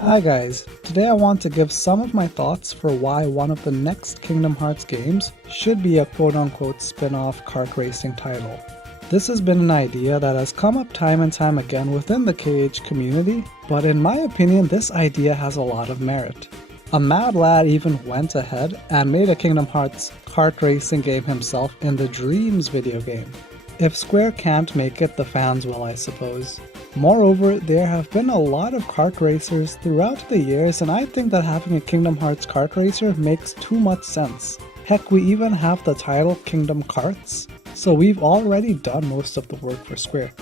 Hi guys, today I want to give some of my thoughts for why one of the next Kingdom Hearts games should be a quote-unquote spin-off kart racing title. This has been an idea that has come up time and time again within the KH community, but in my opinion this idea has a lot of merit. A mad lad even went ahead and made a Kingdom Hearts kart racing game himself in the Dreams video game. If Square can't make it, the fans will, I suppose. Moreover, there have been a lot of kart racers throughout the years, and I think that having a Kingdom Hearts kart racer makes too much sense. Heck, we even have the title Kingdom Karts, so we've already done most of the work for Square.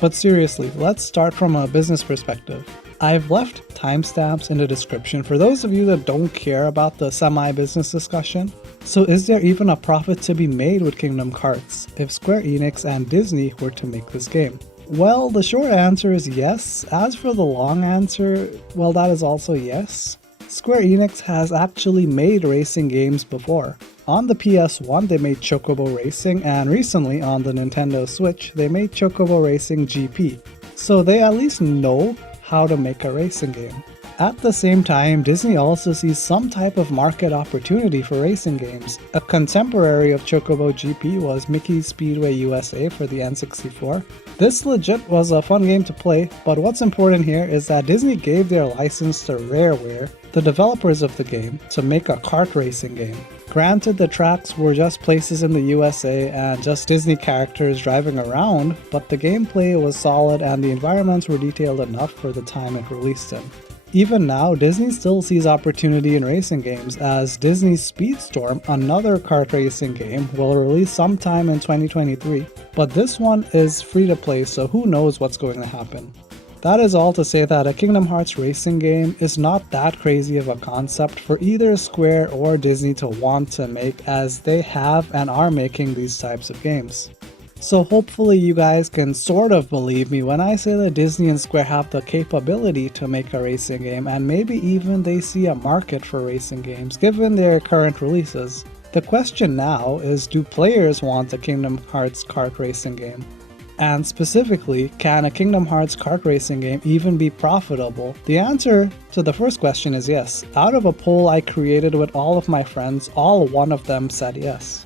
But seriously, let's start from a business perspective. I've left timestamps in the description for those of you that don't care about the semi-business discussion. So is there even a profit to be made with Kingdom Hearts if Square Enix and Disney were to make this game? Well, the short answer is yes. As for the long answer, well, that is also yes. Square Enix has actually made racing games before. On the PS1 they made Chocobo Racing, and recently on the Nintendo Switch they made Chocobo Racing GP. So they at least know how to make a racing game. At the same time, Disney also sees some type of market opportunity for racing games. A contemporary of Chocobo GP was Mickey's Speedway USA for the N64. This legit was a fun game to play, but what's important here is that Disney gave their license to Rareware, the developers of the game, to make a kart racing game. Granted, the tracks were just places in the USA and just Disney characters driving around, but the gameplay was solid and the environments were detailed enough for the time it released in. Even now, Disney still sees opportunity in racing games, as Disney's Speedstorm, another kart racing game, will release sometime in 2023, but this one is free to play, so who knows what's going to happen. That is all to say that a Kingdom Hearts racing game is not that crazy of a concept for either Square or Disney to want to make, as they have and are making these types of games. So hopefully you guys can sort of believe me when I say that Disney and Square have the capability to make a racing game, and maybe even they see a market for racing games given their current releases. The question now is, do players want a Kingdom Hearts kart racing game? And specifically, can a Kingdom Hearts kart racing game even be profitable? The answer to the first question is yes. Out of a poll I created with all of my friends, all one of them said yes.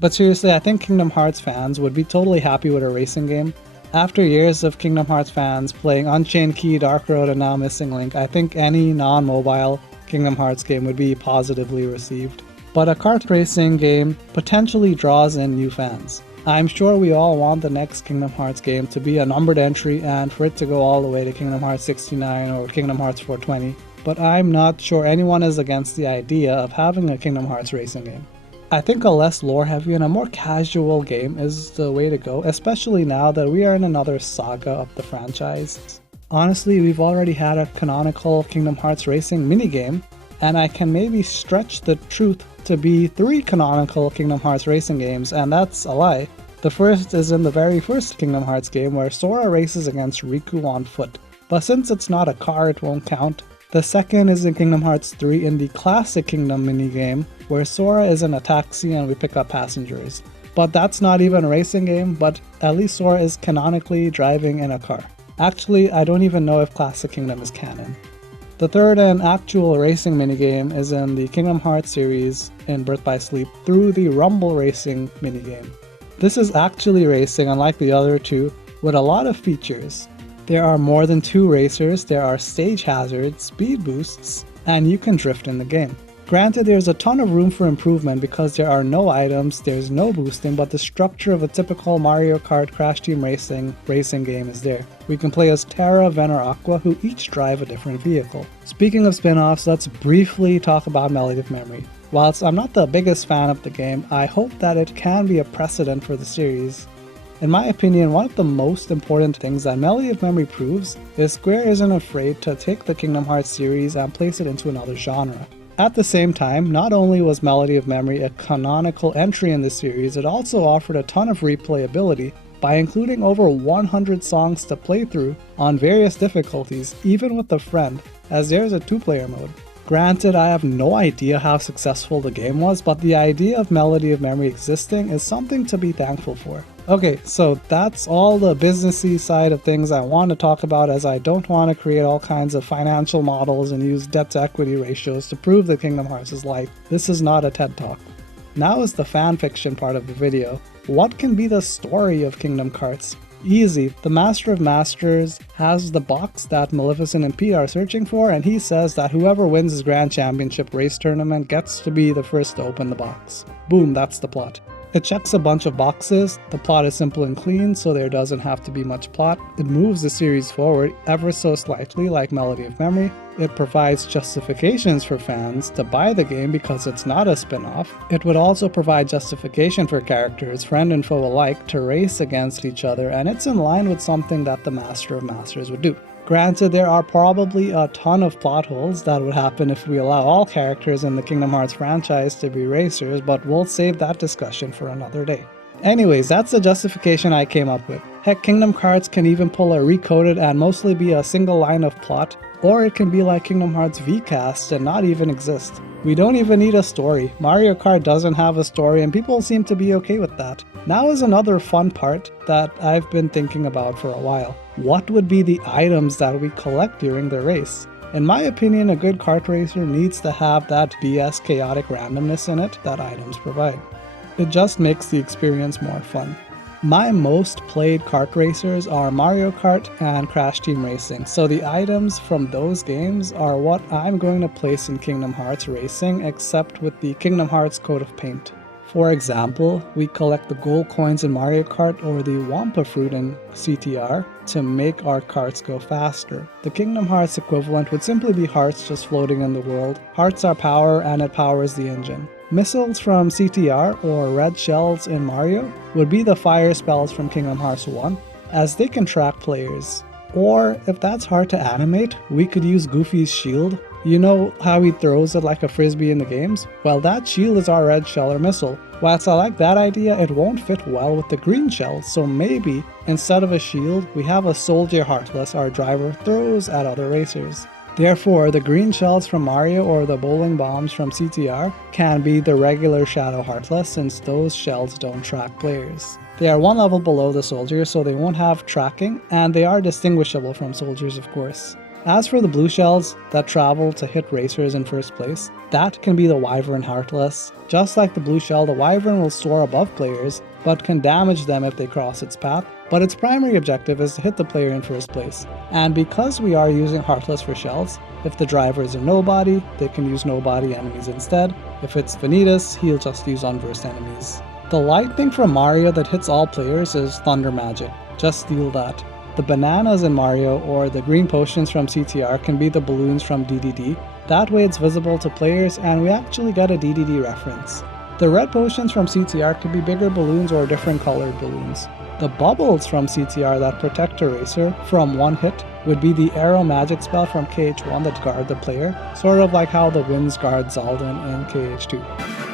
But seriously, I think Kingdom Hearts fans would be totally happy with a racing game. After years of Kingdom Hearts fans playing Unchained Key, Dark Road, and now Missing Link, I think any non-mobile Kingdom Hearts game would be positively received. But a kart racing game potentially draws in new fans. I'm sure we all want the next Kingdom Hearts game to be a numbered entry and for it to go all the way to Kingdom Hearts 69 or Kingdom Hearts 420, but I'm not sure anyone is against the idea of having a Kingdom Hearts racing game. I think a less lore-heavy and a more casual game is the way to go, especially now that we are in another saga of the franchise. Honestly, we've already had a canonical Kingdom Hearts racing minigame, and I can maybe stretch the truth to be 3 canonical Kingdom Hearts racing games, and that's a lie. The first is in the very first Kingdom Hearts game where Sora races against Riku on foot, but since it's not a car it won't count. The second is in Kingdom Hearts 3 in the classic Kingdom minigame, where Sora is in a taxi and we pick up passengers. But that's not even a racing game, but at least Sora is canonically driving in a car. Actually, I don't even know if Classic Kingdom is canon. The third and actual racing minigame is in the Kingdom Hearts series in Birth by Sleep through the Rumble Racing minigame. This is actually racing, unlike the other two, with a lot of features. There are more than 2 racers, there are stage hazards, speed boosts, and you can drift in the game. Granted, there's a ton of room for improvement because there are no items, there's no boosting, but the structure of a typical Mario Kart Crash Team racing game is there. We can play as Terra, Ven, or Aqua, who each drive a different vehicle. Speaking of spin-offs, let's briefly talk about Melody of Memory. Whilst I'm not the biggest fan of the game, I hope that it can be a precedent for the series. In my opinion, one of the most important things that Melody of Memory proves is Square isn't afraid to take the Kingdom Hearts series and place it into another genre. At the same time, not only was Melody of Memory a canonical entry in the series, it also offered a ton of replayability by including over 100 songs to play through on various difficulties, even with a friend, as there's a 2-player mode. Granted, I have no idea how successful the game was, but the idea of Melody of Memory existing is something to be thankful for. Okay, so that's all the businessy side of things I want to talk about, as I don't want to create all kinds of financial models and use debt to equity ratios to prove that Kingdom Hearts is life. This is not a TED Talk. Now is the fanfiction part of the video. What can be the story of Kingdom Hearts? Easy. The Master of Masters has the box that Maleficent and Pete are searching for, and he says that whoever wins his Grand Championship race tournament gets to be the first to open the box. Boom, that's the plot. It checks a bunch of boxes, the plot is simple and clean, so there doesn't have to be much plot. It moves the series forward ever so slightly like Melody of Memory. It provides justifications for fans to buy the game because it's not a spin-off. It would also provide justification for characters, friend and foe alike, to race against each other, and it's in line with something that the Master of Masters would do. Granted, there are probably a ton of plot holes that would happen if we allow all characters in the Kingdom Hearts franchise to be racers, but we'll save that discussion for another day. Anyways, that's the justification I came up with. Heck, Kingdom Hearts can even pull a recoded and mostly be a single line of plot, or it can be like Kingdom Hearts V-Cast and not even exist. We don't even need a story. Mario Kart doesn't have a story and people seem to be okay with that. Now is another fun part that I've been thinking about for a while. What would be the items that we collect during the race? In my opinion, a good kart racer needs to have that BS chaotic randomness in it that items provide. It just makes the experience more fun. My most played kart racers are Mario Kart and Crash Team Racing, so the items from those games are what I'm going to place in Kingdom Hearts Racing, except with the Kingdom Hearts coat of paint. For example, we collect the gold coins in Mario Kart or the Wampa fruit in CTR to make our karts go faster. The Kingdom Hearts equivalent would simply be hearts just floating in the world. Hearts are power and it powers the engine. Missiles from CTR or red shells in Mario would be the fire spells from Kingdom Hearts 1, as they can track players. Or, if that's hard to animate, we could use Goofy's shield. You know how he throws it like a frisbee in the games? Well, that shield is our red shell or missile. Whilst I like that idea, it won't fit well with the green shell, so maybe, instead of a shield, we have a soldier heartless our driver throws at other racers. Therefore, the green shells from Mario or the bowling bombs from CTR can be the regular Shadow Heartless, since those shells don't track players. They are one level below the soldiers, so they won't have tracking, and they are distinguishable from soldiers, of course. As for the blue shells that travel to hit racers in first place, that can be the Wyvern Heartless. Just like the blue shell, the Wyvern will soar above players, but can damage them if they cross its path, but its primary objective is to hit the player in first place. And because we are using Heartless for shells, if the driver is a nobody, they can use nobody enemies instead. If it's Vanitas, he'll just use unversed enemies. The lightning from Mario that hits all players is Thunder Magic. Just steal that. The bananas in Mario or the green potions from CTR can be the balloons from DDD. That way it's visible to players and we actually get a DDD reference. The red potions from CTR could be bigger balloons or different colored balloons. The bubbles from CTR that protect a racer from one hit would be the arrow magic spell from KH1 that guard the player, sort of like how the winds guard Zaldin in KH2.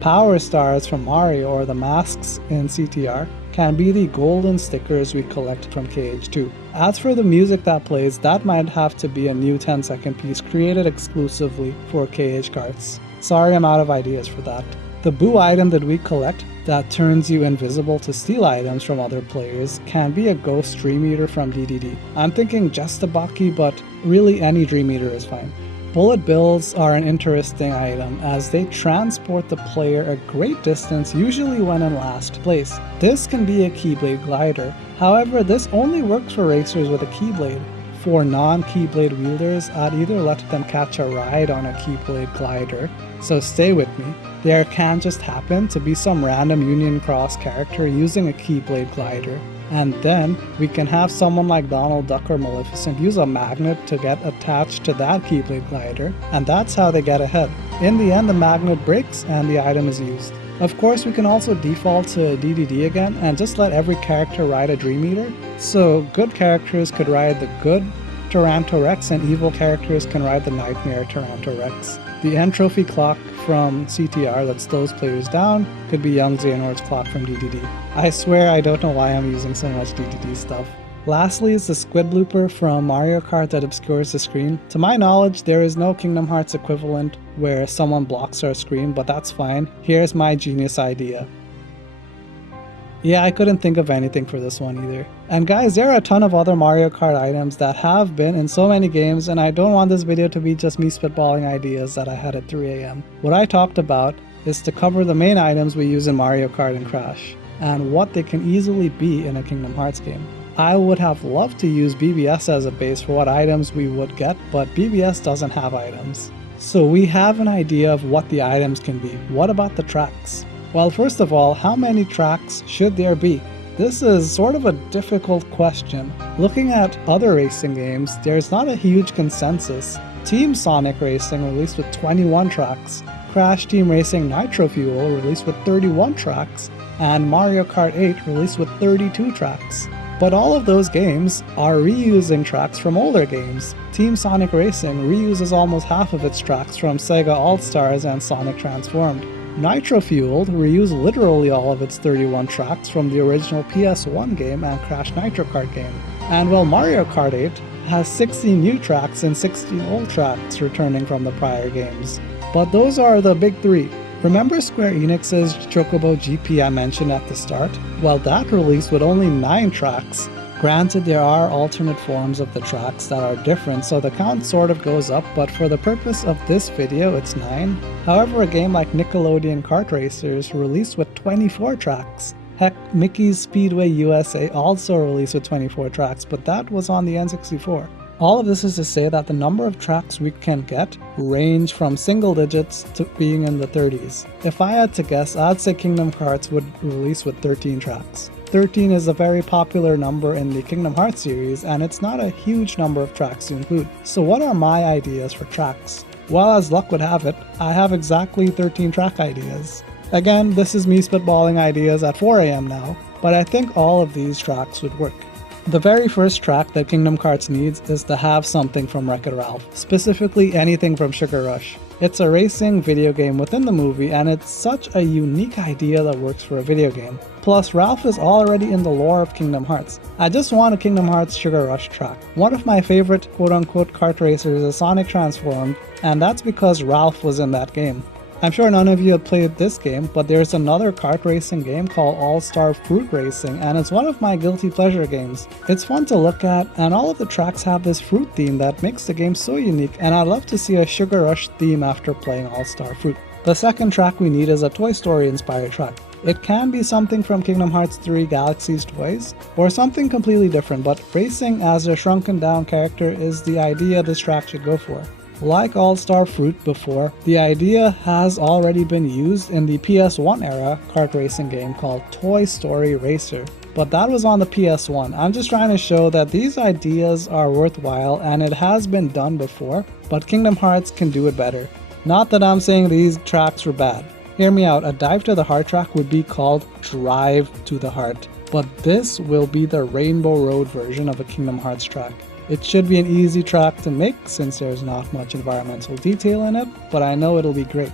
Power stars from Mario or the masks in CTR can be the golden stickers we collect from KH2. As for the music that plays, that might have to be a new 10-second piece created exclusively for KH Karts. Sorry, I'm out of ideas for that. The Boo item that we collect that turns you invisible to steal items from other players can be a ghost Dream Eater from DDD. I'm thinking just a Baki, but really any Dream Eater is fine. Bullet bills are an interesting item as they transport the player a great distance, usually when in last place. This can be a Keyblade glider. However, this only works for racers with a Keyblade. For non-Keyblade wielders, I'd either let them catch a ride on a Keyblade glider, so stay with me. There can just happen to be some random Union Cross character using a Keyblade glider. And then we can have someone like Donald Duck or Maleficent use a magnet to get attached to that Keyblade glider, and that's how they get ahead. In the end, the magnet breaks and the item is used. Of course, we can also default to DDD again and just let every character ride a Dream Eater. So good characters could ride the good Taranto Rex and evil characters can ride the Nightmare Taranto Rex. The end trophy clock from CTR that slows players down could be Young Xehanort's clock from DDD. I swear I don't know why I'm using so much DDD stuff. Lastly is the squid blooper from Mario Kart that obscures the screen. To my knowledge, there is no Kingdom Hearts equivalent where someone blocks our screen, but that's fine. Here's my genius idea. Yeah, I couldn't think of anything for this one either. And guys, there are a ton of other Mario Kart items that have been in so many games, and I don't want this video to be just me spitballing ideas that I had at 3 AM. What I talked about is to cover the main items we use in Mario Kart and Crash, and what they can easily be in a Kingdom Hearts game. I would have loved to use BBS as a base for what items we would get, but BBS doesn't have items. So we have an idea of what the items can be. What about the tracks? Well, first of all, how many tracks should there be? This is sort of a difficult question. Looking at other racing games, there's not a huge consensus. Team Sonic Racing released with 21 tracks, Crash Team Racing Nitro Fuel released with 31 tracks, and Mario Kart 8 released with 32 tracks. But all of those games are reusing tracks from older games. Team Sonic Racing reuses almost half of its tracks from Sega All-Stars and Sonic Transformed. Nitro Fueled reused literally all of its 31 tracks from the original PS1 game and Crash Nitro Kart game. And while Mario Kart 8 has 16 new tracks and 16 old tracks returning from the prior games. But those are the big three. Remember Square Enix's Chocobo GP I mentioned at the start? Well, that released with only 9 tracks. Granted, there are alternate forms of the tracks that are different, so the count sort of goes up, but for the purpose of this video, it's 9. However, a game like Nickelodeon Kart Racers released with 24 tracks. Heck, Mickey's Speedway USA also released with 24 tracks, but that was on the N64. All of this is to say that the number of tracks we can get range from single digits to being in the 30s. If I had to guess, I'd say Kingdom Hearts would release with 13 tracks. 13 is a very popular number in the Kingdom Hearts series, and it's not a huge number of tracks to include. So what are my ideas for tracks? Well, as luck would have it, I have exactly 13 track ideas. Again, this is me spitballing ideas at 4 AM now, but I think all of these tracks would work. The very first track that Kingdom Hearts needs is to have something from Wreck-It Ralph, specifically anything from Sugar Rush. It's a racing video game within the movie, and it's such a unique idea that works for a video game. Plus, Ralph is already in the lore of Kingdom Hearts. I just want a Kingdom Hearts Sugar Rush track. One of my favorite quote-unquote kart racers is Sonic Transformed, and that's because Ralph was in that game. I'm sure none of you have played this game, but there's another kart racing game called All-Star Fruit Racing, and it's one of my guilty pleasure games. It's fun to look at, and all of the tracks have this fruit theme that makes the game so unique, and I'd love to see a Sugar Rush theme after playing All-Star Fruit. The second track we need is a Toy Story inspired track. It can be something from Kingdom Hearts 3 Galaxy's Toys, or something completely different, but racing as a shrunken down character is the idea this track should go for. Like All-Star Fruit before, the idea has already been used in the PS1 era kart racing game called Toy Story Racer, but that was on the PS1. I'm just trying to show that these ideas are worthwhile and it has been done before, but Kingdom Hearts can do it better. Not that I'm saying these tracks were bad. Hear me out, a Dive to the Heart track would be called Drive to the Heart, but this will be the Rainbow Road version of a Kingdom Hearts track. It should be an easy track to make since there's not much environmental detail in it, but I know it'll be great.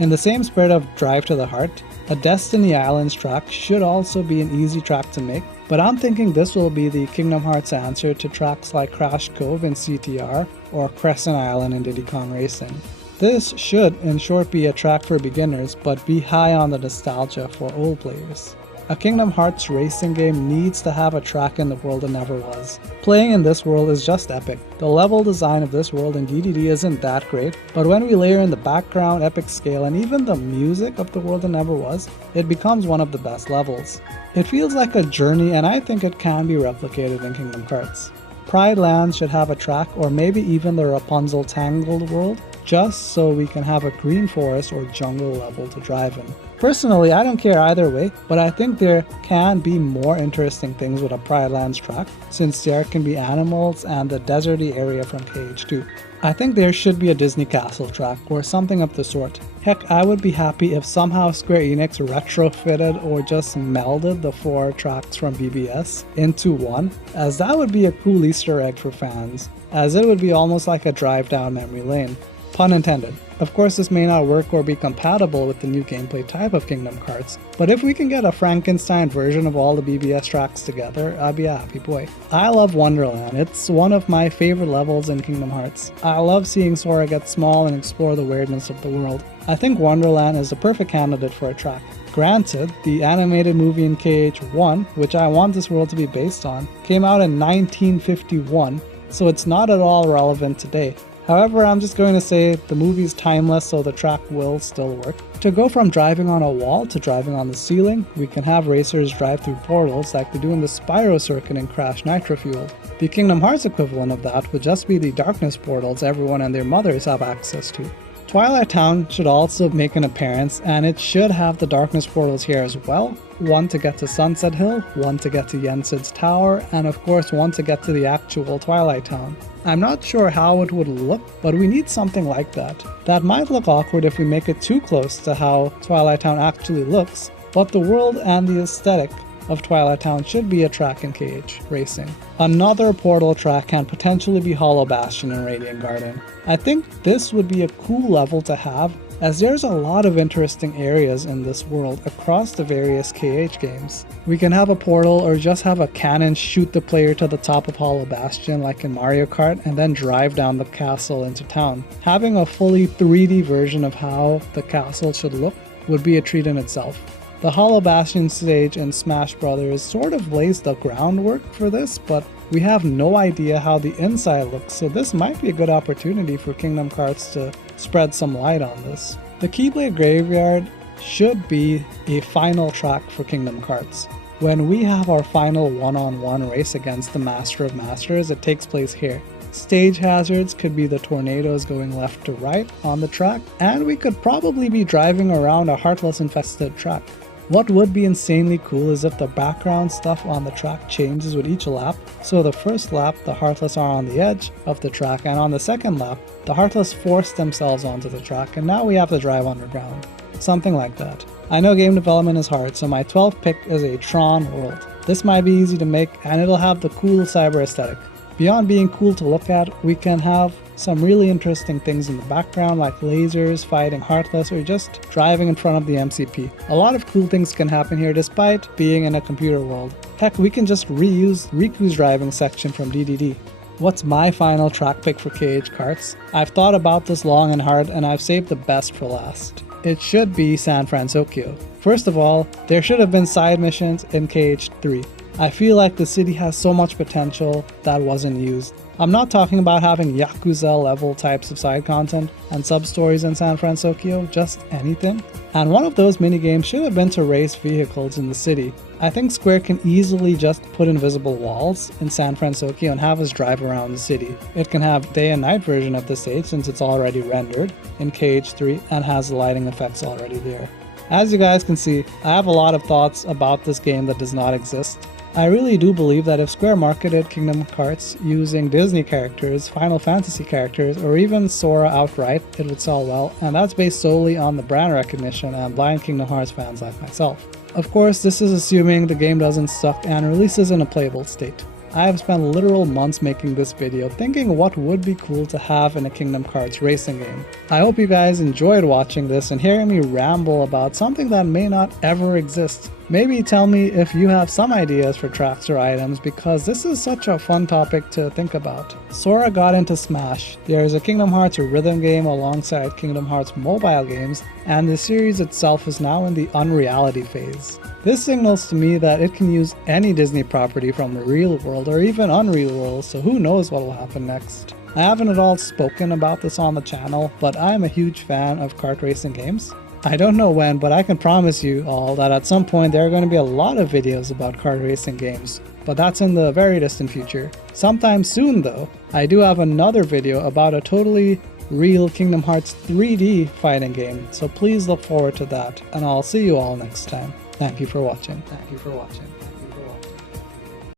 In the same spirit of Drive to the Heart, a Destiny Islands track should also be an easy track to make, but I'm thinking this will be the Kingdom Hearts answer to tracks like Crash Cove in CTR or Crescent Island in Diddy Kong Racing. This should, in short, be a track for beginners, but be high on the nostalgia for old players. A Kingdom Hearts racing game needs to have a track in the world that never was. Playing in this world is just epic. The level design of this world in DDD isn't that great, but when we layer in the background, epic scale, and even the music of the world that never was, it becomes one of the best levels. It feels like a journey, and I think it can be replicated in Kingdom Hearts. Pride Lands should have a track, or maybe even the Rapunzel Tangled world, just so we can have a green forest or jungle level to drive in. Personally, I don't care either way, but I think there can be more interesting things with a Pride Lands track, since there can be animals and the deserty area from KH2. I think there should be a Disney Castle track, or something of the sort. Heck, I would be happy if somehow Square Enix retrofitted or just melded the 4 tracks from BBS into one, as that would be a cool Easter egg for fans, as it would be almost like a drive down memory lane. Pun intended. Of course, this may not work or be compatible with the new gameplay type of Kingdom Hearts, but if we can get a Frankenstein version of all the BBS tracks together, I'd be a happy boy. I love Wonderland. It's one of my favorite levels in Kingdom Hearts. I love seeing Sora get small and explore the weirdness of the world. I think Wonderland is the perfect candidate for a track. Granted, the animated movie in KH1, which I want this world to be based on, came out in 1951, so it's not at all relevant today. However, I'm just going to say the movie's timeless, so the track will still work. To go from driving on a wall to driving on the ceiling, we can have racers drive through portals like they do in the Spyro circuit in Crash Nitro Fueled. The Kingdom Hearts equivalent of that would just be the darkness portals everyone and their mothers have access to. Twilight Town should also make an appearance, and it should have the darkness portals here as well. One to get to Sunset Hill, one to get to Yensid's Tower, and of course one to get to the actual Twilight Town. I'm not sure how it would look, but we need something like that. That might look awkward if we make it too close to how Twilight Town actually looks, but the world and the aesthetic of Twilight Town should be a track in KH Racing. Another portal track can potentially be Hollow Bastion in Radiant Garden. I think this would be a cool level to have, as there's a lot of interesting areas in this world across the various KH games. We can have a portal or just have a cannon shoot the player to the top of Hollow Bastion like in Mario Kart and then drive down the castle into town. Having a fully 3D version of how the castle should look would be a treat in itself. The Hollow Bastion stage in Smash Bros. Sort of lays the groundwork for this, but we have no idea how the inside looks, so this might be a good opportunity for Kingdom Hearts to spread some light on this. The Keyblade Graveyard should be a final track for Kingdom Hearts. When we have our final one-on-one race against the Master of Masters, it takes place here. Stage hazards could be the tornadoes going left to right on the track, and we could probably be driving around a Heartless infested track. What would be insanely cool is if the background stuff on the track changes with each lap, so the first lap the Heartless are on the edge of the track, and on the second lap the Heartless force themselves onto the track and now we have to drive underground. Something like that. I know game development is hard, so my 12th pick is a Tron world. This might be easy to make and it'll have the cool cyber aesthetic. Beyond being cool to look at, we can have some really interesting things in the background like lasers, fighting Heartless, or just driving in front of the MCP. A lot of cool things can happen here despite being in a computer world. Heck, we can just reuse Riku's driving section from DDD. What's my final track pick for KH Karts? I've thought about this long and hard and I've saved the best for last. It should be San Francisco. First of all, there should have been side missions in KH3. I feel like the city has so much potential that wasn't used. I'm not talking about having Yakuza level types of side content and sub-stories in San Francisco, just anything. And one of those minigames should have been to race vehicles in the city. I think Square can easily just put invisible walls in San Francisco and have us drive around the city. It can have day and night version of the stage since it's already rendered in KH3 and has the lighting effects already there. As you guys can see, I have a lot of thoughts about this game that does not exist. I really do believe that if Square marketed Kingdom Hearts using Disney characters, Final Fantasy characters, or even Sora outright, it would sell well, and that's based solely on the brand recognition and blind Kingdom Hearts fans like myself. Of course, this is assuming the game doesn't suck and releases in a playable state. I have spent literal months making this video thinking what would be cool to have in a Kingdom Hearts racing game. I hope you guys enjoyed watching this and hearing me ramble about something that may not ever exist. Maybe tell me if you have some ideas for tracks or items, because this is such a fun topic to think about. Sora got into Smash, there is a Kingdom Hearts rhythm game alongside Kingdom Hearts mobile games, and the series itself is now in the unreality phase. This signals to me that it can use any Disney property from the real world or even Unreal World, so who knows what will happen next. I haven't at all spoken about this on the channel, but I am a huge fan of kart racing games. I don't know when, but I can promise you all that at some point there are going to be a lot of videos about kart racing games, but that's in the very distant future. Sometime soon though, I do have another video about a totally real Kingdom Hearts 3D fighting game, so please look forward to that, and I'll see you all next time. Thank you for watching. Thank you for watching.